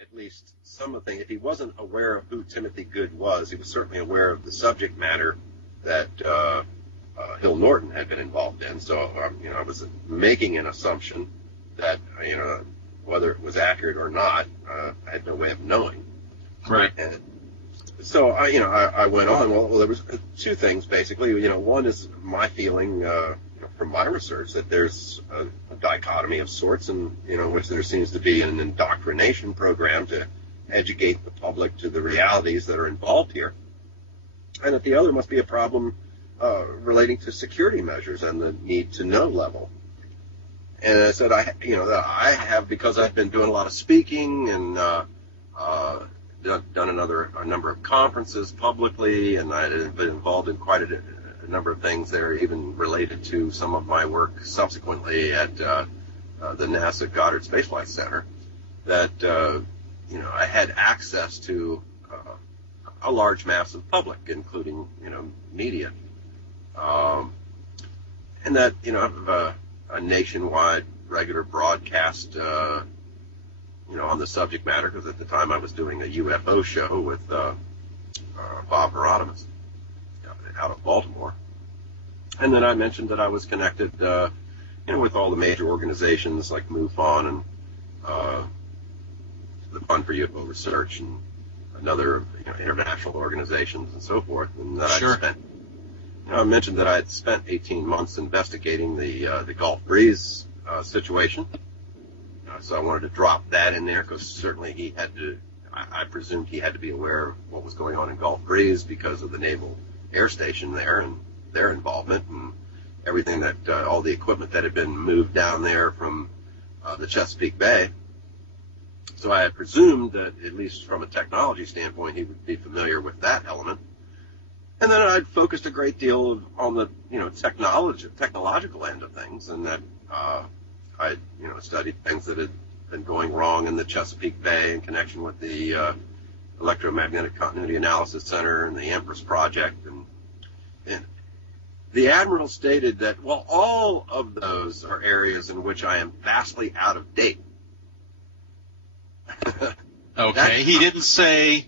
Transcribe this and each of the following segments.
at least some of the things. If he wasn't aware of who Timothy Good was, he was certainly aware of the subject matter that Hill Norton had been involved in. So, I was making an assumption that, whether it was accurate or not, I had no way of knowing. Right. And so, I went on. Well, there was two things, basically. One is my feeling from my research that there's a dichotomy of sorts in which there seems to be an indoctrination program to educate the public to the realities that are involved here, and that the other must be a problem relating to security measures and the need to know level. And I said, that I have, because I've been doing a lot of speaking and done a number of conferences publicly, and I have been involved in quite a number of things there, even related to some of my work subsequently at the NASA Goddard Space Flight Center, that I had access to a large mass of public, including media, and that a nationwide regular broadcast on the subject matter, because at the time I was doing a UFO show with Bob Oechsler out of Baltimore. And then I mentioned that I was connected with all the major organizations like MUFON and the Fund for UFO Research and another international organizations and so forth. And that I mentioned that I had spent 18 months investigating the Gulf Breeze situation. So I wanted to drop that in there, because certainly he had to, I presumed he had to be aware of what was going on in Gulf Breeze because of the Naval Air Station there and their involvement and everything that, all the equipment that had been moved down there from the Chesapeake Bay. So I had presumed that, at least from a technology standpoint, he would be familiar with that element. And then I'd focused a great deal on the technological end of things, and that I studied things that had been going wrong in the Chesapeake Bay in connection with the Electromagnetic Continuity Analysis Center and the Empress Project. And the Admiral stated that, well, all of those are areas in which I am vastly out of date. Okay, he didn't say...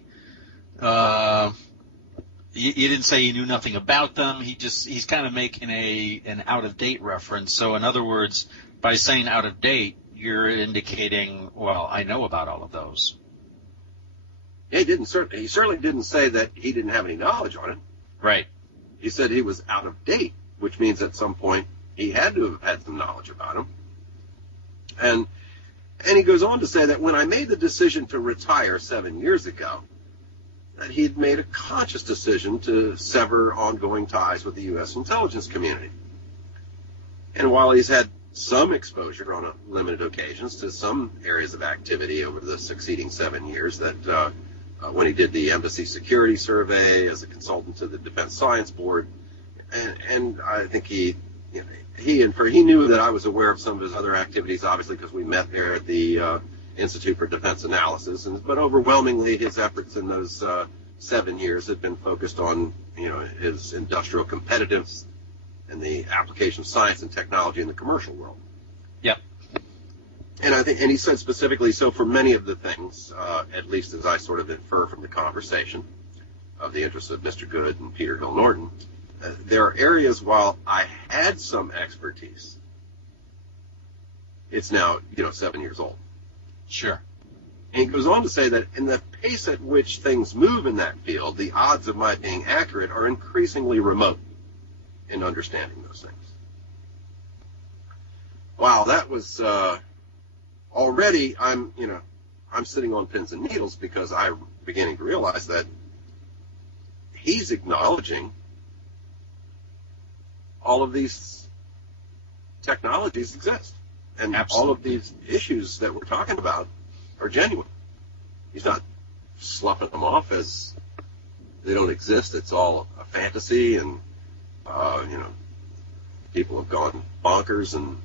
You didn't say he knew nothing about them. He's kind of making an out-of-date reference. So in other words, by saying out-of-date, you're indicating, well, I know about all of those. Yeah, he certainly didn't say that he didn't have any knowledge on it. Right. He said he was out of date, which means at some point he had to have had some knowledge about them. And he goes on to say that when I made the decision to retire 7 years ago, that he had made a conscious decision to sever ongoing ties with the U.S. intelligence community. And while he's had some exposure on limited occasions to some areas of activity over the succeeding 7 years, that when he did the Embassy Security Survey as a consultant to the Defense Science Board, and I think he knew that I was aware of some of his other activities, obviously, because we met there at the Institute for Defense Analysis, but overwhelmingly his efforts in those 7 years had been focused on his industrial competitiveness and the application of science and technology in the commercial world. Yep. And he said specifically, so for many of the things, at least as I sort of infer from the conversation of the interests of Mr. Good and Peter Hill Norton, there are areas while I had some expertise, it's now 7 years old. Sure. And he goes on to say that in the pace at which things move in that field, the odds of my being accurate are increasingly remote in understanding those things. Wow, that was already I'm sitting on pins and needles, because I'm beginning to realize that he's acknowledging all of these technologies exist. And Absolutely. All of these issues that we're talking about are genuine. He's not sloughing them off as they don't exist. It's all a fantasy, and people have gone bonkers, and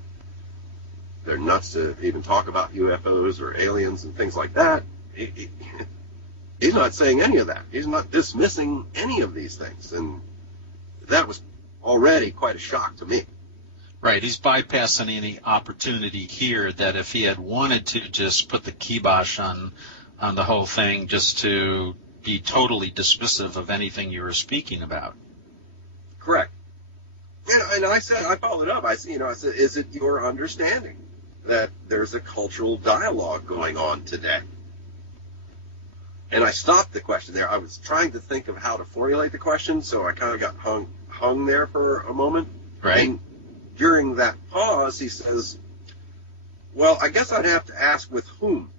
they're nuts to even talk about UFOs or aliens and things like that. He's not saying any of that. He's not dismissing any of these things, and that was already quite a shock to me. Right, he's bypassing any opportunity here that if he had wanted to just put the kibosh on on the whole thing just to be totally dismissive of anything you were speaking about. Correct. And I said, I followed up. I said, is it your understanding that there's a cultural dialogue going on today? And I stopped the question there. I was trying to think of how to formulate the question, so I kind of got hung there for a moment. Right. And during that pause, he says, well, I guess I'd have to ask with whom?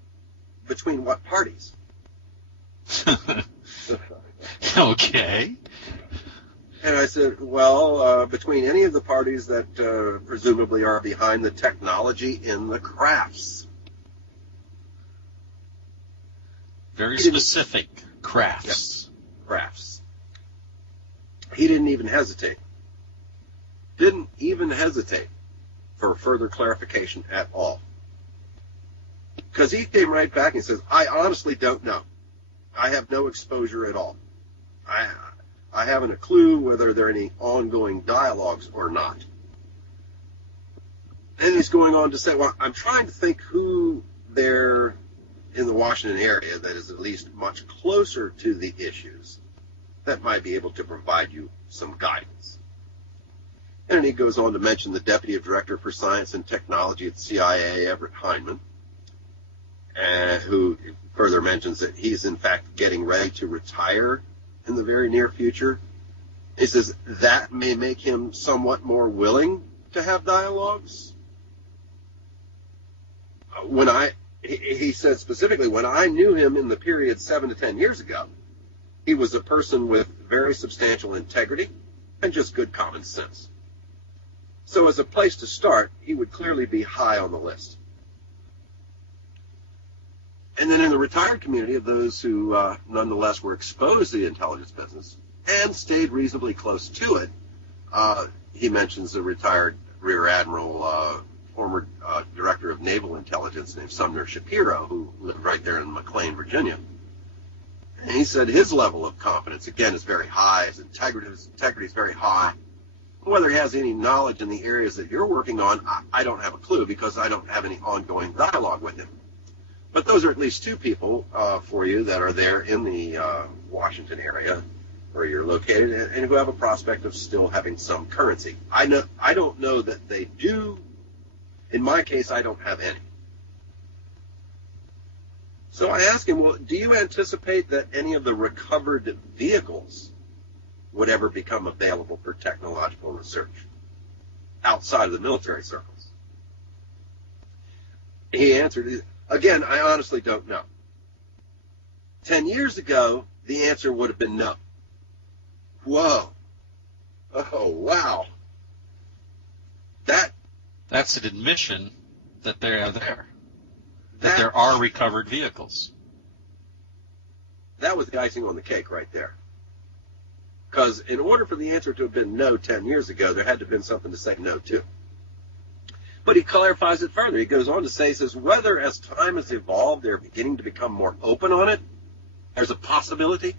Between what parties? Okay. And I said, well, between any of the parties that presumably are behind the technology in the crafts. Very specific crafts. Yeah, crafts. He didn't even hesitate. Didn't even hesitate for further clarification at all. Because he came right back and says, I honestly don't know. I have no exposure at all. I haven't a clue whether there are any ongoing dialogues or not. And he's going on to say, well, I'm trying to think who there in the Washington area that is at least much closer to the issues that might be able to provide you some guidance. And he goes on to mention the Deputy Director for Science and Technology at the CIA, Everett Hindman, who further mentions that he's in fact getting ready to retire in the very near future. He says that may make him somewhat more willing to have dialogues. He said specifically, when I knew him in the period 7 to 10 years ago, he was a person with very substantial integrity and just good common sense. So as a place to start, he would clearly be high on the list. And then in the retired community of those who nonetheless were exposed to the intelligence business and stayed reasonably close to it, he mentions a retired Rear Admiral, former Director of Naval Intelligence named Sumner Shapiro, who lived right there in McLean, Virginia. And he said his level of confidence, again, is very high. His integrity is very high. Whether he has any knowledge in the areas that you're working on, I don't have a clue because I don't have any ongoing dialogue with him. But those are at least two people for you that are there in the Washington area where you're located and who have a prospect of still having some currency. I don't know that they do. In my case, I don't have any. So I asked him, well, do you anticipate that any of the recovered vehicles would ever become available for technological research outside of the military circles? He answered, again, I honestly don't know. 10 years ago, the answer would have been no. Whoa. Oh, wow. That's an admission that they are there. That there are recovered vehicles. That was the icing on the cake right there. Because in order for the answer to have been no 10 years ago, there had to have been something to say no to. But he clarifies it further. He goes on to say, he says, whether as time has evolved, they're beginning to become more open on it, there's a possibility.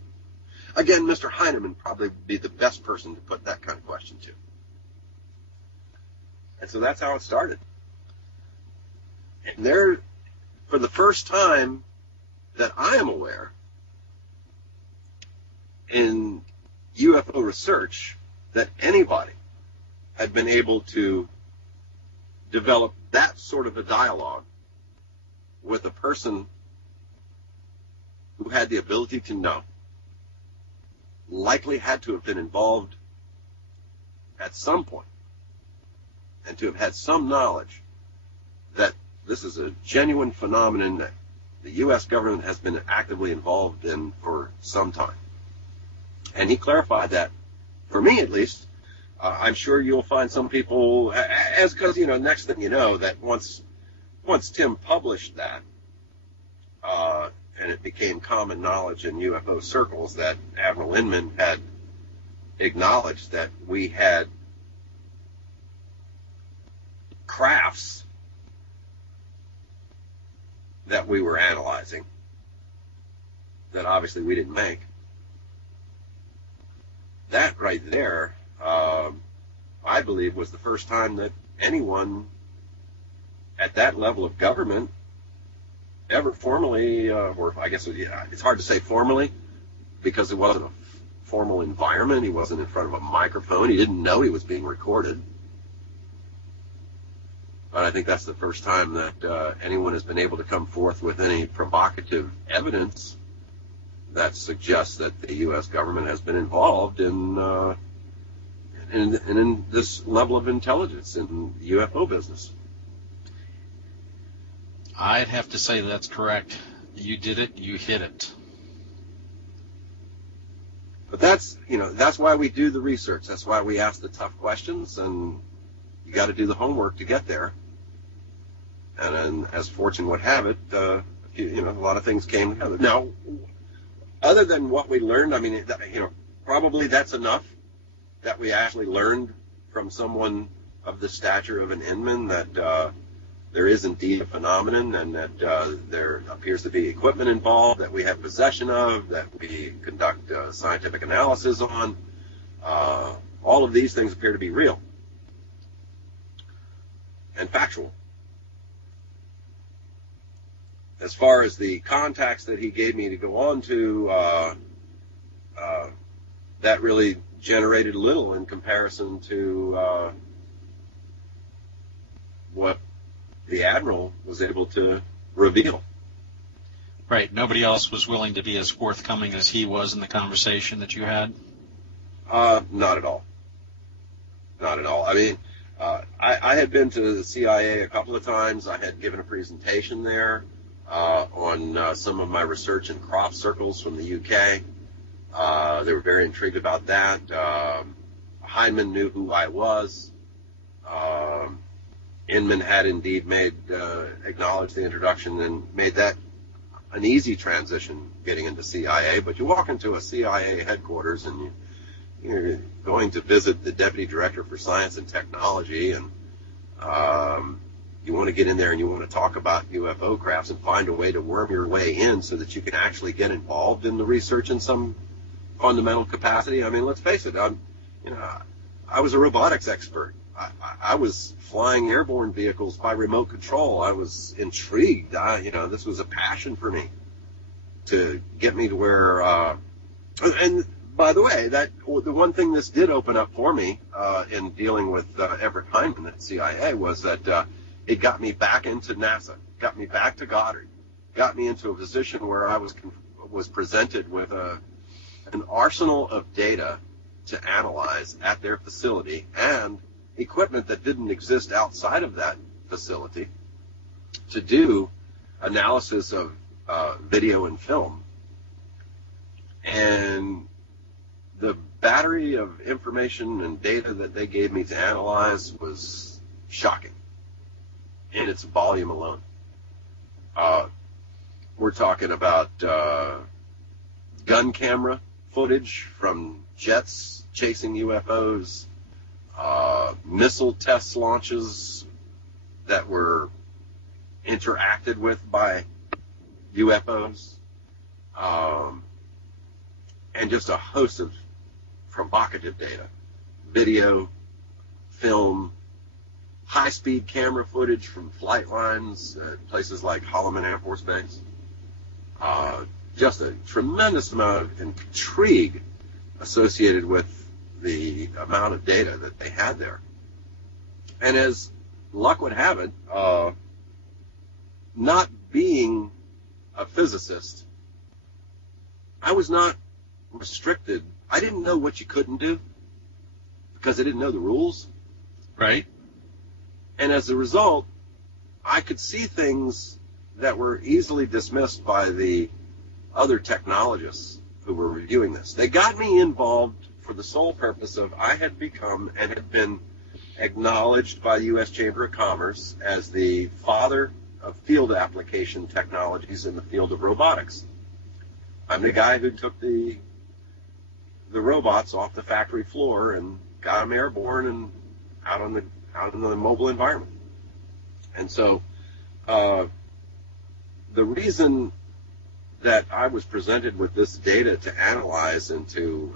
Again, Mr. Heinemann probably would be the best person to put that kind of question to. And so that's how it started. And there, for the first time that I am aware, in UFO research, that anybody had been able to develop that sort of a dialogue with a person who had the ability to know, likely had to have been involved at some point, and to have had some knowledge that this is a genuine phenomenon that the U.S. government has been actively involved in for some time. And he clarified that, for me at least. I'm sure you'll find some people, because, next thing you know, that once Tim published that, and it became common knowledge in UFO circles that Admiral Inman had acknowledged that we had crafts that we were analyzing that obviously we didn't make. That right there, I believe, was the first time that anyone at that level of government ever formally, or I guess it's hard to say formally, because it wasn't a formal environment. He wasn't in front of a microphone. He didn't know he was being recorded. But I think that's the first time that anyone has been able to come forth with any provocative evidence that suggests that the U.S. government has been involved in this level of intelligence in the UFO business. I'd have to say that's correct. You did it. You hit it. But that's why we do the research. That's why we ask the tough questions, and you got to do the homework to get there. And then, as fortune would have it, a lot of things came together. Now, other than what we learned, I mean, probably that's enough that we actually learned from someone of the stature of an Inman that there is indeed a phenomenon, and that there appears to be equipment involved that we have possession of, that we conduct scientific analysis on. All of these things appear to be real and factual. As far as the contacts that he gave me to go on to, that really generated little in comparison to what the Admiral was able to reveal. Right. Nobody else was willing to be as forthcoming as he was in the conversation that you had? Not at all. Not at all. I mean, I had been to the CIA a couple of times. I had given a presentation there on some of my research in crop circles from the UK. They were very intrigued about that. Heinemann knew who I was. Inman had indeed acknowledged the introduction and made that an easy transition getting into CIA. But you walk into a CIA headquarters and you're going to visit the Deputy Director for Science and Technology, and you want to get in there and you want to talk about UFO crafts and find a way to worm your way in so that you can actually get involved in the research in some fundamental capacity. I mean, let's face it. I was a robotics expert. I was flying airborne vehicles by remote control. I was intrigued. This was a passion for me to get me to where. And by the way, the one thing this did open up for me in dealing with Everett Heinemann at CIA was that it got me back into NASA, got me back to Goddard, got me into a position where I was presented with an arsenal of data to analyze at their facility and equipment that didn't exist outside of that facility to do analysis of video and film. And the battery of information and data that they gave me to analyze was shocking in its volume alone. We're talking about gun camera footage from jets chasing UFOs, missile test launches that were interacted with by UFOs, and just a host of provocative data, video, film, high-speed camera footage from flight lines at places like Holloman Air Force Base. Just a tremendous amount of intrigue associated with the amount of data that they had there. And as luck would have it, not being a physicist, I was not restricted. I didn't know what you couldn't do because I didn't know the rules. Right. And as a result, I could see things that were easily dismissed by the other technologists who were reviewing this. They got me involved for the sole purpose of I had become and had been acknowledged by the U.S. Chamber of Commerce as the father of field application technologies in the field of robotics. I'm the guy who took the robots off the factory floor and got them airborne and out in the mobile environment. And so the reason that I was presented with this data to analyze and to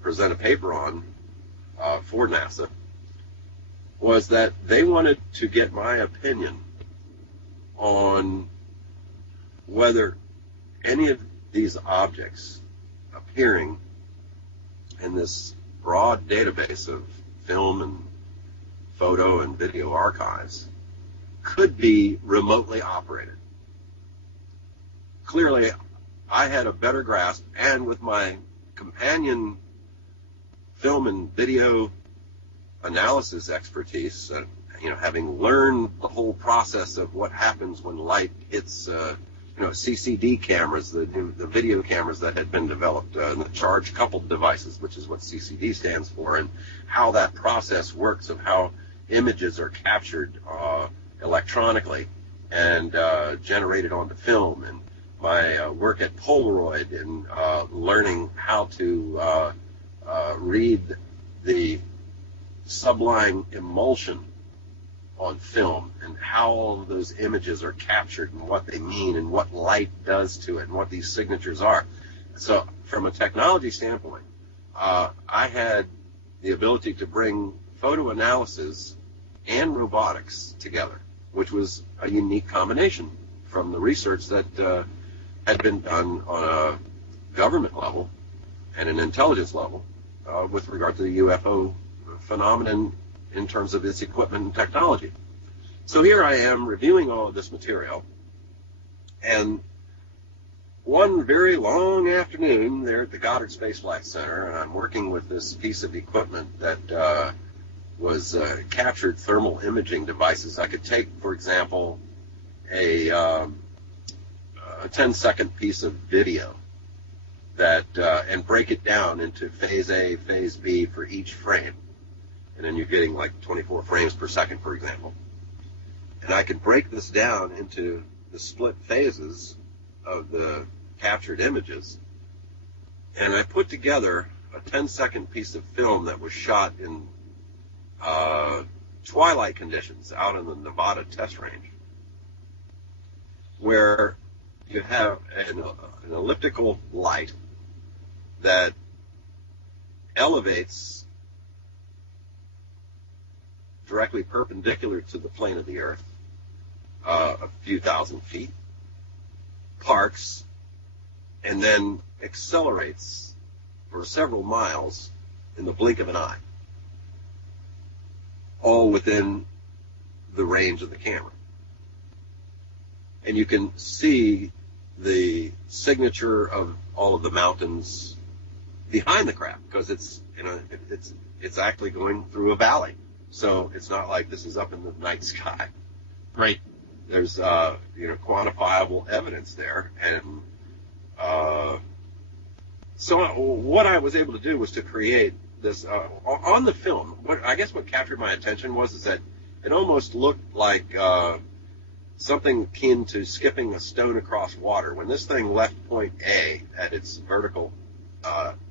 present a paper on for NASA was that they wanted to get my opinion on whether any of these objects appearing in this broad database of film and photo and video archives could be remotely operated. Clearly, I had a better grasp, and with my companion film and video analysis expertise, having learned the whole process of what happens when light hits, CCD cameras, the video cameras that had been developed, and the charge-coupled devices, which is what CCD stands for, and how that process works of how images are captured electronically and generated onto film, and my work at Polaroid and learning how to read the sublime emulsion on film and how all of those images are captured and what they mean and what light does to it and what these signatures are. So from a technology standpoint, I had the ability to bring photo analysis and robotics together, which was a unique combination from the research that had been done on a government level and an intelligence level with regard to the UFO phenomenon in terms of its equipment and technology. So here I am reviewing all of this material, and one very long afternoon there at the Goddard Space Flight Center, and I'm working with this piece of equipment that was captured thermal imaging devices. I could take, for example, a 10-second piece of video that and break it down into phase A, phase B for each frame. And then you're getting like 24 frames per second, for example. And I can break this down into the split phases of the captured images. And I put together a 10-second piece of film that was shot in twilight conditions out in the Nevada test range, where you have an elliptical light that elevates directly perpendicular to the plane of the Earth, a few thousand feet, parks, and then accelerates for several miles in the blink of an eye, all within the range of the camera. And you can see the signature of all of the mountains behind the craft, because it's actually going through a valley. So it's not like this is up in the night sky. Right. There's quantifiable evidence there, and so what I was able to do was to create this on the film. What captured my attention is that it almost looked like something akin to skipping a stone across water. When this thing left point A at its vertical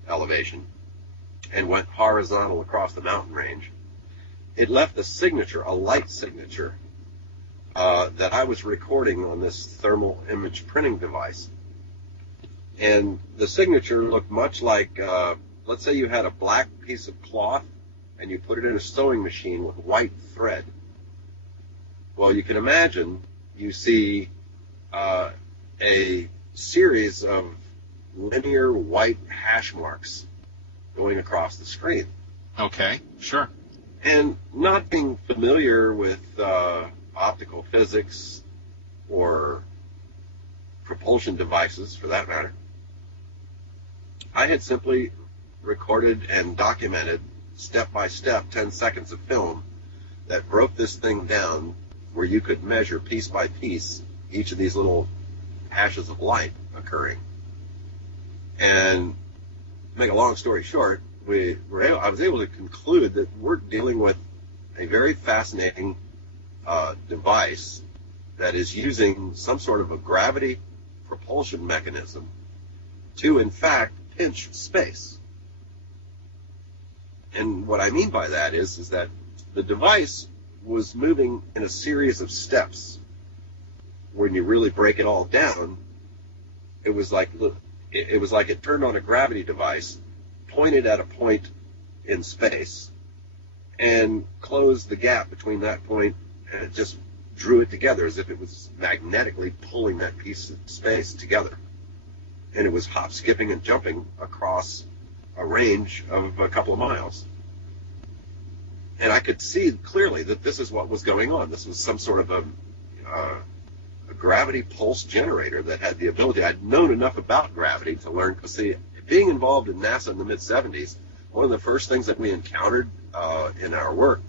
elevation and went horizontal across the mountain range, it left a signature, a light signature, that I was recording on this thermal image printing device. And the signature looked much like, let's say you had a black piece of cloth and you put it in a sewing machine with white thread. Well, you can imagine you see a series of linear white hash marks going across the screen. Okay, sure. And not being familiar with optical physics or propulsion devices, for that matter, I had simply recorded and documented step by step 10 seconds of film that broke this thing down where you could measure piece by piece each of these little hashes of light occurring. And to make a long story short, I was able to conclude that we're dealing with a very fascinating device that is using some sort of a gravity propulsion mechanism to, in fact, pinch space. And what I mean by that is that the device was moving in a series of steps. When you really break it all down, it was like it turned on a gravity device, pointed at a point in space, and closed the gap between that point, and it just drew it together as if it was magnetically pulling that piece of space together. And it was hop, skipping, and jumping across a range of a couple of miles. And I could see clearly that this is what was going on. This was some sort of a gravity pulse generator that had the ability. I'd known enough about gravity to learn, because see, being involved in NASA in the mid-'70s, one of the first things that we encountered in our work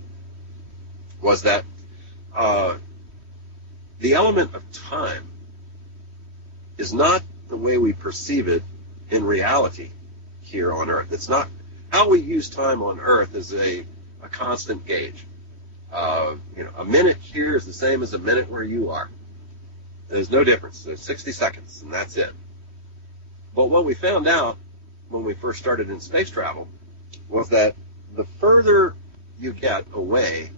was that the element of time is not the way we perceive it in reality here on Earth. It's not how we use time on Earth is a constant gauge. A minute here is the same as a minute where you are. There's no difference. There's 60 seconds, and that's it. But what we found out when we first started in space travel was that the further you get away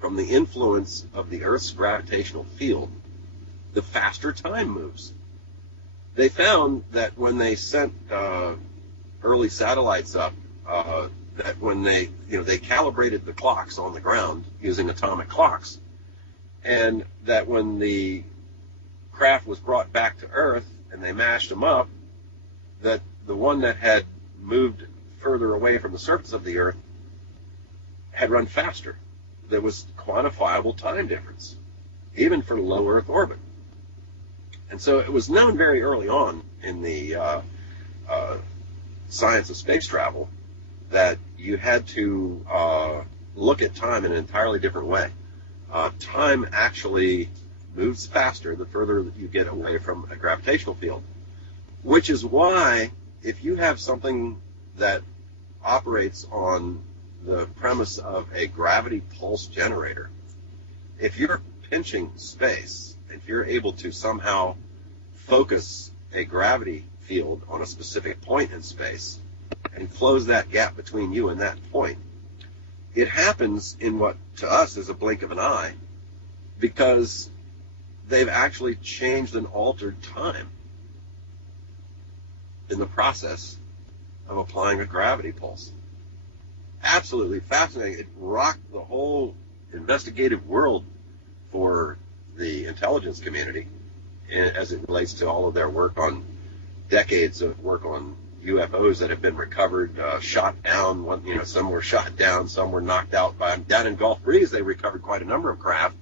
from the influence of the Earth's gravitational field, the faster time moves. They found that when they sent early satellites up, that when they calibrated the clocks on the ground using atomic clocks, and that when the craft was brought back to Earth and they mashed them up, that the one that had moved further away from the surface of the Earth had run faster. There was quantifiable time difference, even for low Earth orbit. And so it was known very early on in the science of space travel that you had to look at time in an entirely different way. Time actually moves faster the further that you get away from a gravitational field, which is why if you have something that operates on the premise of a gravity pulse generator, if you're pinching space, if you're able to somehow focus a gravity field on a specific point in space and close that gap between you and that point, it happens in what to us is a blink of an eye, because they've actually changed and altered time in the process of applying a gravity pulse. Absolutely fascinating. It rocked the whole investigative world for the intelligence community as it relates to all of their work on decades of work on UFOs that have been recovered, shot down. Some were shot down, some were knocked out by them. Down in Gulf Breeze, they recovered quite a number of craft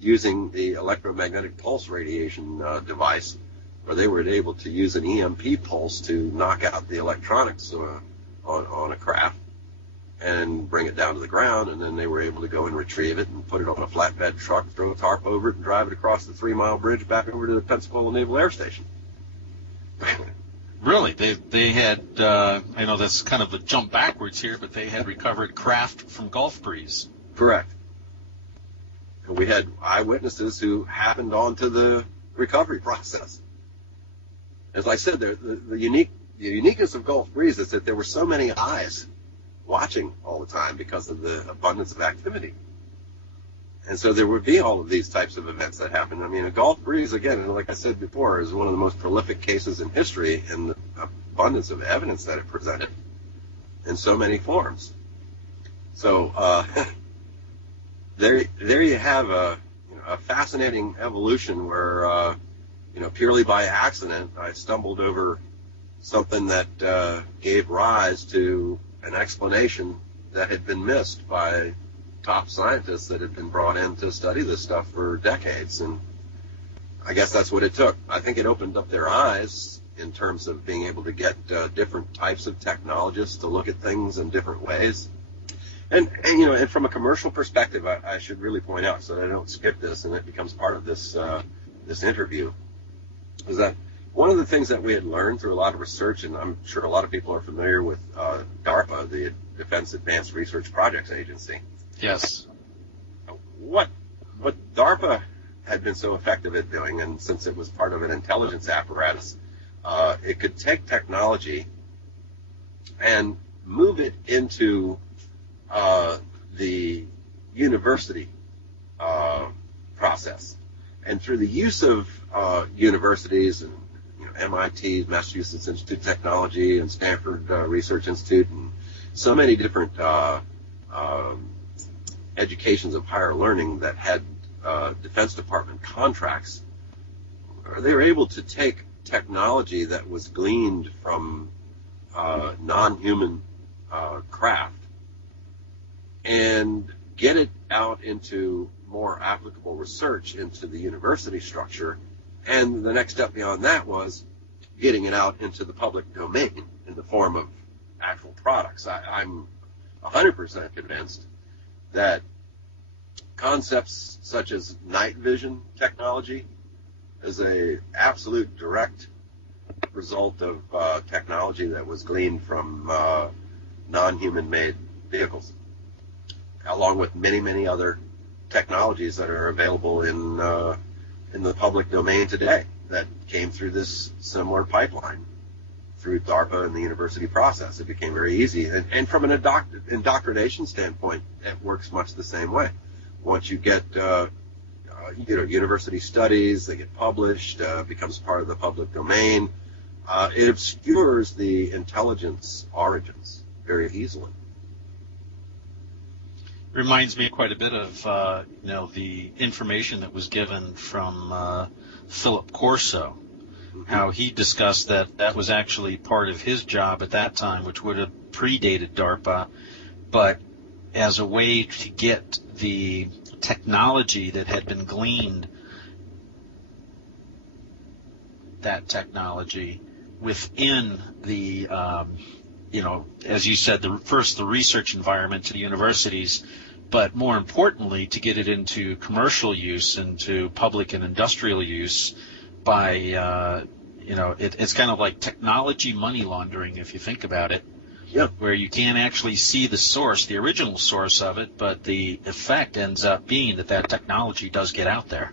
using the electromagnetic pulse radiation device, where they were able to use an EMP pulse to knock out the electronics on a craft and bring it down to the ground, and then they were able to go and retrieve it and put it on a flatbed truck, throw a tarp over it, and drive it across the 3-mile bridge back over to the Pensacola Naval Air Station. Really? They had, I know that's kind of a jump backwards here, but they had recovered craft from Gulf Breeze. Correct. And we had eyewitnesses who happened onto the recovery process. As I said, the uniqueness of Gulf Breeze is that there were so many eyes watching all the time because of the abundance of activity. And so there would be all of these types of events that happen. I mean, a Gulf Breeze, again, like I said before, is one of the most prolific cases in history in the abundance of evidence that it presented in so many forms. So there you have a fascinating evolution where, purely by accident, I stumbled over something that gave rise to an explanation that had been missed by top scientists that had been brought in to study this stuff for decades. And I guess that's what it took. I think it opened up their eyes in terms of being able to get different types of technologists to look at things in different ways. And from a commercial perspective, I should really point out, so that I don't skip this and it becomes part of this interview, is that one of the things that we had learned through a lot of research, and I'm sure a lot of people are familiar with DARPA, the Defense Advanced Research Projects Agency. Yes. What DARPA had been so effective at doing, and since it was part of an intelligence apparatus, it could take technology and move it into the university process. And through the use of universities and MIT, Massachusetts Institute of Technology, and Stanford Research Institute, and so many different educations of higher learning that had Defense Department contracts, they were able to take technology that was gleaned from non-human craft and get it out into more applicable research into the university structure. And the next step beyond that was getting it out into the public domain in the form of actual products. I'm 100% convinced that concepts such as night vision technology is a absolute direct result of technology that was gleaned from non-human made vehicles, along with many, many other technologies that are available in the public domain today that came through this similar pipeline through DARPA and the university process. It became very easy. And from an indoctrination standpoint, it works much the same way. Once you get university studies, they get published, becomes part of the public domain, it obscures the intelligence origins very easily. Reminds me quite a bit of the information that was given from Philip Corso, how he discussed that was actually part of his job at that time, which would have predated DARPA, but as a way to get the technology that had been gleaned, that technology within the as you said, the research environment to the universities, but more importantly, to get it into commercial use, into public and industrial use by, it's kind of like technology money laundering, if you think about it, where you can't actually see the source, the original source of it, but the effect ends up being that technology does get out there.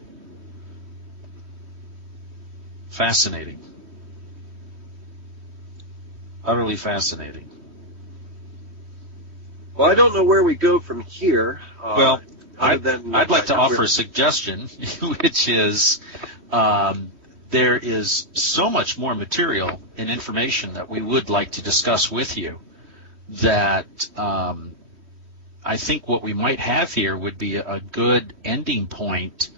Fascinating. Utterly fascinating. Well, I don't know where we go from here. I'd like to offer a suggestion, which is there is so much more material and information that we would like to discuss with you that I think what we might have here would be a good ending point,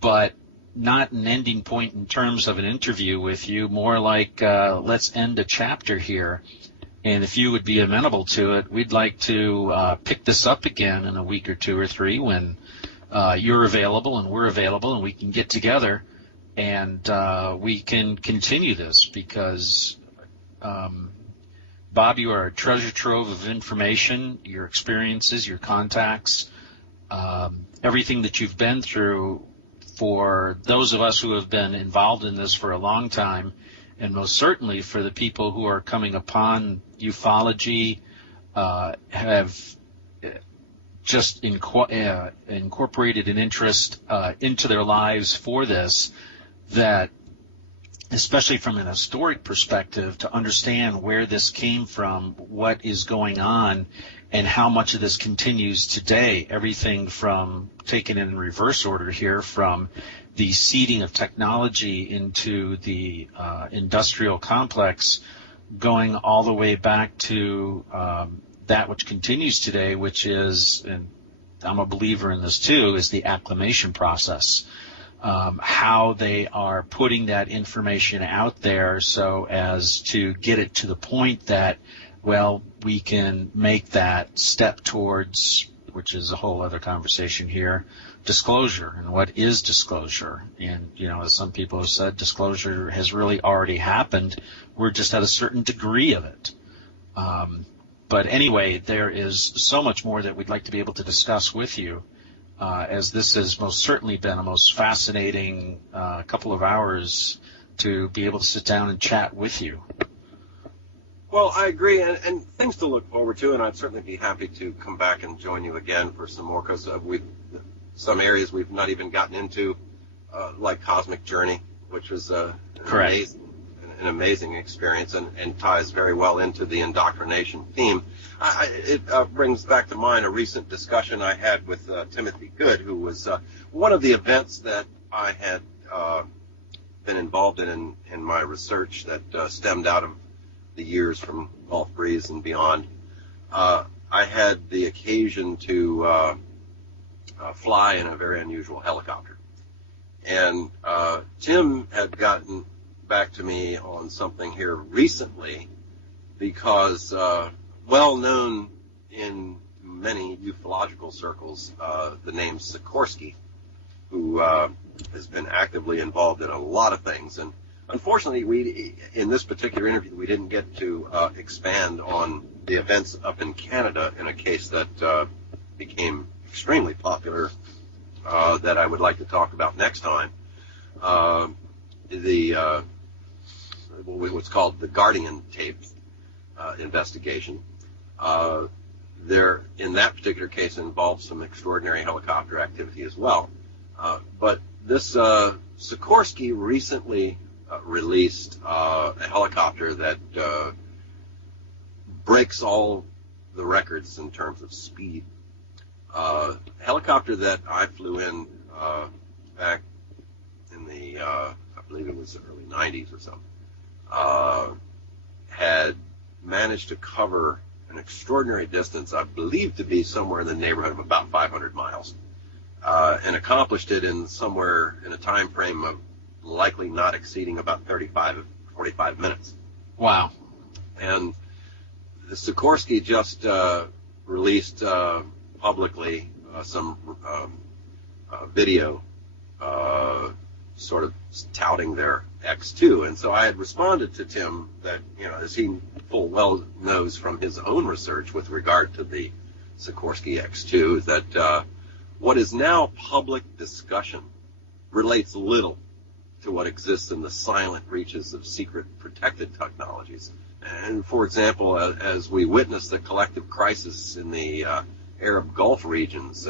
but not an ending point in terms of an interview with you, more like let's end a chapter here. And if you would be amenable to it, we'd like to pick this up again in a week or two or three when you're available and we're available and we can get together and we can continue this because, Bob, you are a treasure trove of information, your experiences, your contacts, everything that you've been through. For those of us who have been involved in this for a long time, and most certainly for the people who are coming upon ufology, have just incorporated an interest into their lives for this, that especially from an historic perspective, to understand where this came from, what is going on, and how much of this continues today, everything from, taken in reverse order here, from the seeding of technology into the industrial complex, going all the way back to that which continues today, which is, and I'm a believer in this too, is the acclimation process. How they are putting that information out there so as to get it to the point that, well, we can make that step towards, which is a whole other conversation here, disclosure. And what is disclosure? And, as some people have said, disclosure has really already happened. We're just at a certain degree of it. But anyway, there is so much more that we'd like to be able to discuss with you, as this has most certainly been a most fascinating couple of hours to be able to sit down and chat with you. Well, I agree, and things to look forward to, and I'd certainly be happy to come back and join you again for some more, because some areas we've not even gotten into, like Cosmic Journey, which was an amazing experience and ties very well into the indoctrination theme. It brings back to mind a recent discussion I had with Timothy Good, who was one of the events that I had been involved in my research that stemmed out of the years from Gulf Breeze and beyond. I had the occasion to fly in a very unusual helicopter. And Tim had gotten back to me on something here recently because well known in many ufological circles, the name Sikorsky, who has been actively involved in a lot of things. And unfortunately, in this particular interview, we didn't get to expand on the events up in Canada in a case that became extremely popular that I would like to talk about next time. What's called the Guardian tape investigation. There, in that particular case, involved some extraordinary helicopter activity as well. But this Sikorsky recently released a helicopter that breaks all the records in terms of speed. Helicopter that I flew in back in the, I believe it was the early 90s or so, had managed to cover an extraordinary distance, I believe to be somewhere in the neighborhood of about 500 miles, and accomplished it in somewhere in a time frame of likely not exceeding about 35 or 45 minutes. Wow. And the Sikorsky just released publicly some video sort of touting their X2. And so I had responded to Tim that, as he full well knows from his own research with regard to the Sikorsky X2, that what is now public discussion relates little to what exists in the silent reaches of secret protected technologies. And, for example, as we witness the collective crisis in the Arab Gulf regions,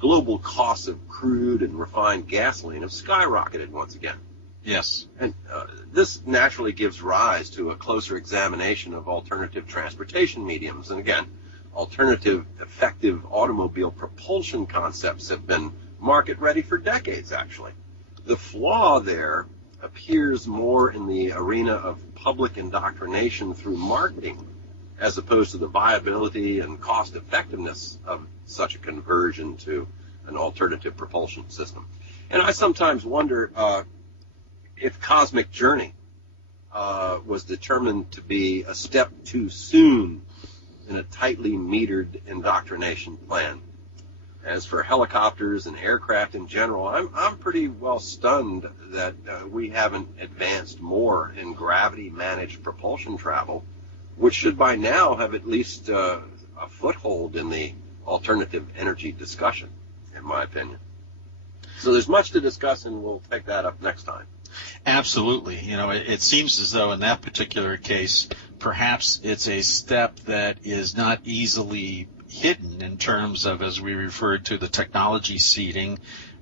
global costs of crude and refined gasoline have skyrocketed once again. Yes. And this naturally gives rise to a closer examination of alternative transportation mediums. And again, alternative effective automobile propulsion concepts have been market ready for decades, actually. The flaw there appears more in the arena of public indoctrination through marketing, as opposed to the viability and cost effectiveness of such a conversion to an alternative propulsion system. And I sometimes wonder if Cosmic Journey was determined to be a step too soon in a tightly metered indoctrination plan. As for helicopters and aircraft in general, I'm pretty well stunned that we haven't advanced more in gravity-managed propulsion travel, which should by now have at least a foothold in the alternative energy discussion, in my opinion. So there's much to discuss, and we'll take that up next time. Absolutely. It seems as though in that particular case, perhaps it's a step that is not easily hidden in terms of, as we referred to, the technology seeding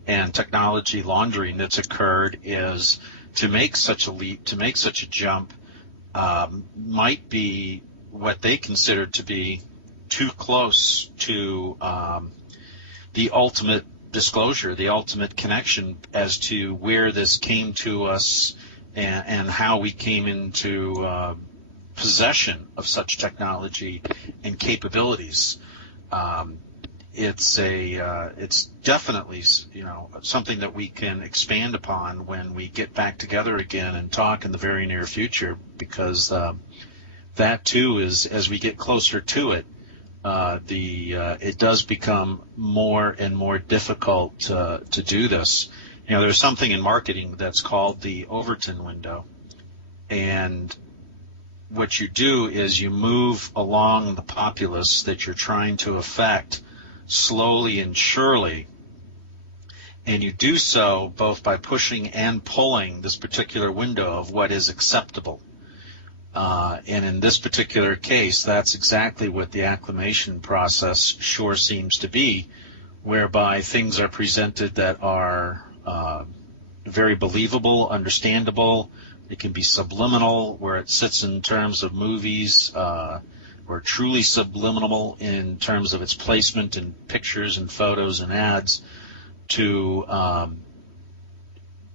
and technology laundering that's occurred, is to make such a leap, to make such a jump, might be what they consider to be too close to the ultimate disclosure, the ultimate connection as to where this came to us and how we came into possession of such technology and capabilities. It's definitely something that we can expand upon when we get back together again and talk in the very near future, because that too is, as we get closer to it, it does become more and more difficult to do this. There's something in marketing that's called the Overton window, and what you do is you move along the populace that you're trying to affect slowly and surely, and you do so both by pushing and pulling this particular window of what is acceptable. And in this particular case, that's exactly what the acclimation process sure seems to be, whereby things are presented that are very believable, understandable. It can be subliminal, where it sits in terms of movies, or truly subliminal in terms of its placement in pictures and photos and ads, to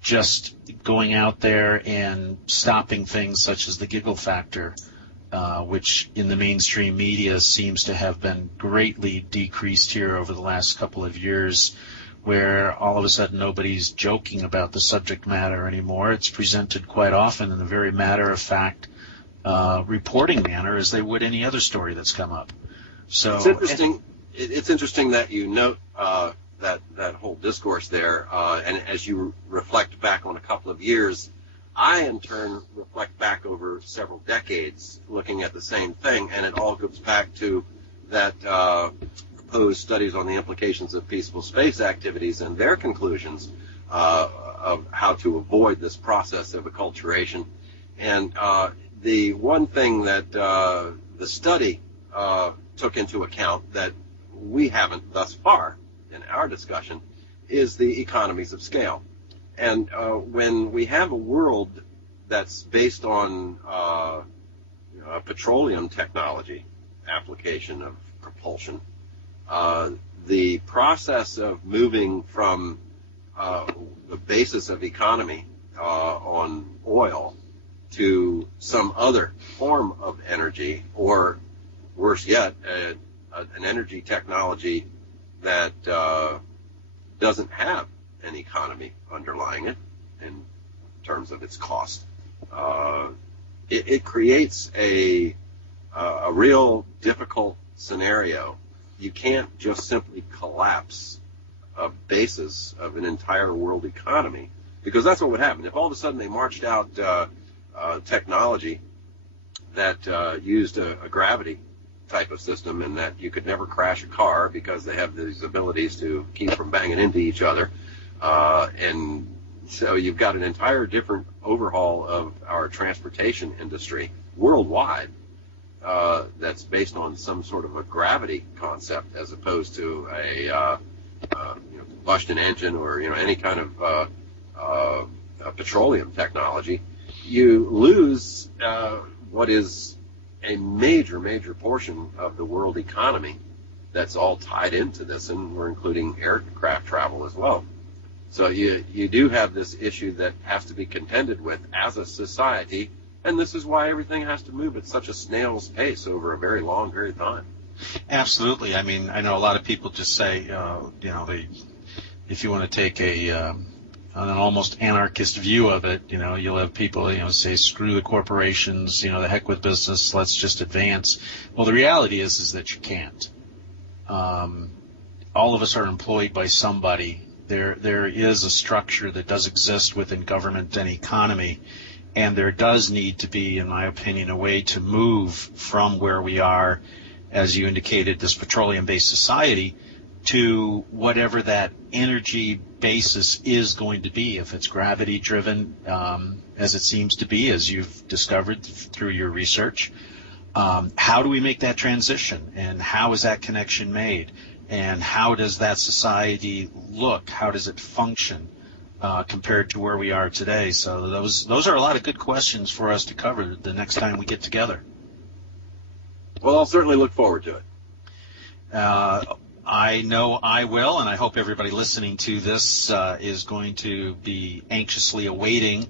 just going out there and stopping things such as the giggle factor which in the mainstream media seems to have been greatly decreased here over the last couple of years, where all of a sudden nobody's joking about the subject matter anymore. It's presented quite often in a very matter-of-fact reporting manner as they would any other story that's come up. So it's interesting. It's interesting that you note that whole discourse there, and as you reflect back on a couple of years, I in turn reflect back over several decades, looking at the same thing, and it all goes back to that proposed studies on the implications of peaceful space activities and their conclusions of how to avoid this process of acculturation. And the one thing that the study took into account that we haven't thus far in our discussion is the economies of scale. And when we have a world that's based on a petroleum technology application of propulsion, the process of moving from the basis of economy on oil to some other form of energy, or worse yet, an energy technology that doesn't have an economy underlying it in terms of its cost, it creates a real difficult scenario. You can't just simply collapse a basis of an entire world economy, because that's what would happen. If all of a sudden they marched out technology that used a gravity type of system, and that you could never crash a car because they have these abilities to keep from banging into each other, and so you've got an entire different overhaul of our transportation industry worldwide that's based on some sort of a gravity concept as opposed to a combustion engine or any kind of petroleum technology. You lose what is a major portion of the world economy that's all tied into this, and we're including aircraft travel as well. So you do have this issue that has to be contended with as a society, and this is why everything has to move at such a snail's pace over a very long period of time. Absolutely. I mean, I know a lot of people just say, if you want to take an almost anarchist view of it, you'll have people, say, screw the corporations, the heck with business, let's just advance. Well, the reality is that you can't. All of us are employed by somebody. There is a structure that does exist within government and economy, and there does need to be, in my opinion, a way to move from where we are, as you indicated, this petroleum-based society, to whatever that energy basis is going to be. If it's gravity-driven, as it seems to be, as you've discovered through your research, how do we make that transition, and how is that connection made, and how does that society look? How does it function compared to where we are today? So those are a lot of good questions for us to cover the next time we get together. Well, I'll certainly look forward to it. I know I will, and I hope everybody listening to this is going to be anxiously awaiting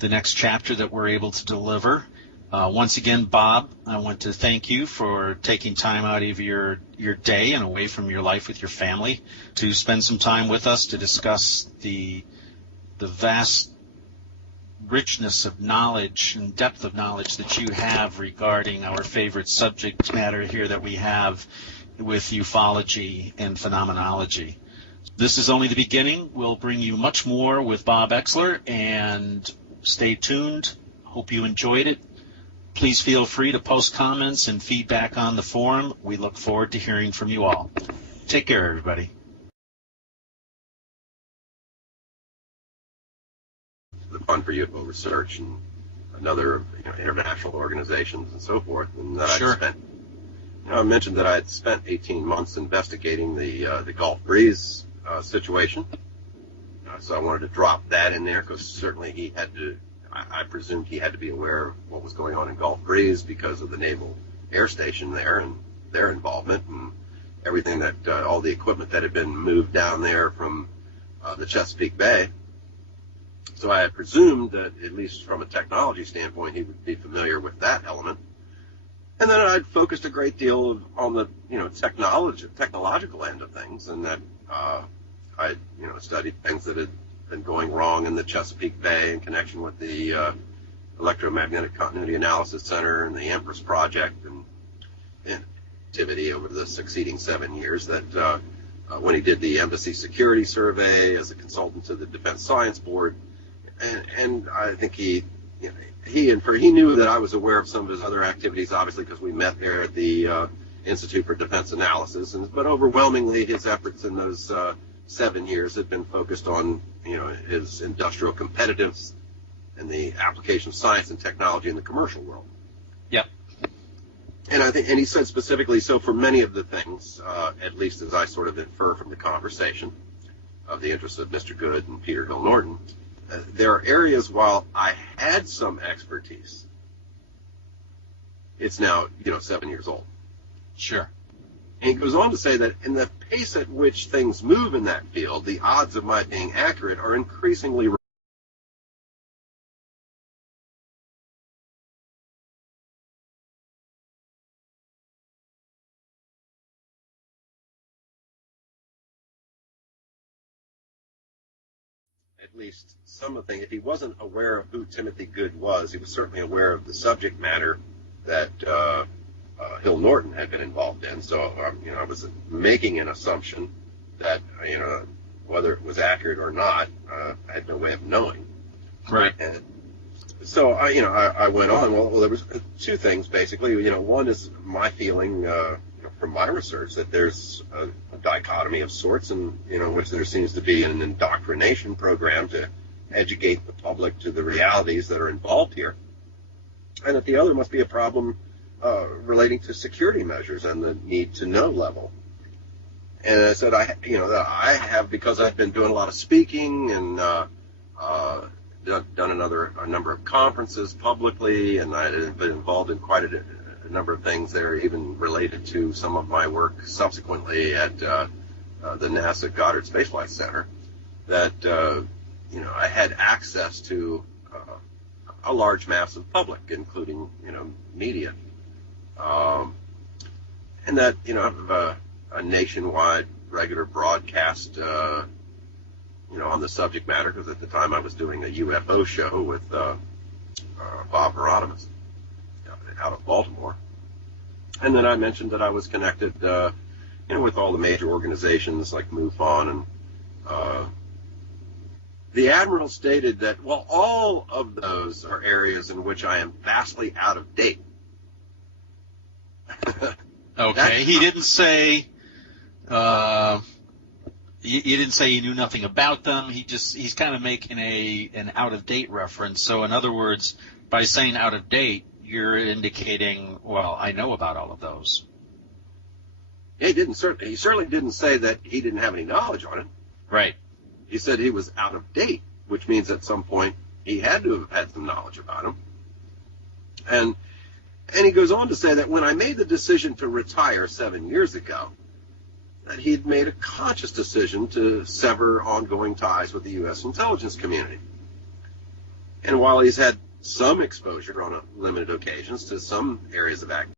the next chapter that we're able to deliver. Once again, Bob, I want to thank you for taking time out of your day and away from your life with your family to spend some time with us to discuss the vast richness of knowledge and depth of knowledge that you have regarding our favorite subject matter here that we have with ufology and phenomenology. This is only the beginning. We'll bring you much more with Bob Oechsler, and stay tuned. Hope you enjoyed it. Please feel free to post comments and feedback on the forum. We look forward to hearing from you all. Take care, everybody. The Fund for UFO Research and another international organizations and so forth, and that Sure. I mentioned that I had spent 18 months investigating the Gulf Breeze situation, so I wanted to drop that in there because certainly he had to. I presumed he had to be aware of what was going on in Gulf Breeze because of the Naval Air Station there and their involvement and everything that all the equipment that had been moved down there from the Chesapeake Bay. So I had presumed that, at least from a technology standpoint, he would be familiar with that element. And then I'd focused a great deal on the, technological end of things, and that I, studied things that had been going wrong in the Chesapeake Bay in connection with the Electromagnetic Continuity Analysis Center and the Empress Project and activity over the succeeding 7 years. That when he did the Embassy Security Survey as a consultant to the Defense Science Board, and I think he knew that I was aware of some of his other activities, obviously, because we met there at the Institute for Defense Analysis. But overwhelmingly, his efforts in those 7 years had been focused on, his industrial competitiveness and the application of science and technology in the commercial world. Yep. And he said specifically, so for many of the things, at least as I sort of infer from the conversation of the interests of Mr. Good and Peter Hill Norton, there are areas while I had some expertise, it's now, 7 years old. Sure. And he goes on to say that in the pace at which things move in that field, the odds of my being accurate are increasingly at least some of the things. If he wasn't aware of who Timothy Good was, he was certainly aware of the subject matter that Hill Norton had been involved in. So, I was making an assumption that, whether it was accurate or not, I had no way of knowing. Right. And so, I went on. Well, there was two things, basically. One is my feeling from my research that there's a dichotomy of sorts, in which there seems to be an indoctrination program to educate the public to the realities that are involved here, and that the other must be a problem relating to security measures and the need to know level. And I said, that I have, because I've been doing a lot of speaking and done a number of conferences publicly, and I have been involved in quite a number of things that are even related to some of my work subsequently at the NASA Goddard Space Flight Center, that I had access to a large mass of public, including media, and that a nationwide regular broadcast on the subject matter, because at the time I was doing a UFO show with Bob Oechsler out of Baltimore. And then I mentioned that I was connected, with all the major organizations like MUFON, and the Admiral stated that, well, all of those are areas in which I am vastly out of date. Okay, he didn't say, he didn't say he knew nothing about them. He's kind of making an out of date reference. So in other words, by saying out of date, you're indicating, well, I know about all of those. He certainly didn't say that he didn't have any knowledge on it. Right. He said he was out of date, which means at some point he had to have had some knowledge about them. And he goes on to say that when I made the decision to retire 7 years ago, that he had made a conscious decision to sever ongoing ties with the U.S. intelligence community. And while he's had some exposure on limited occasions to some areas of activity,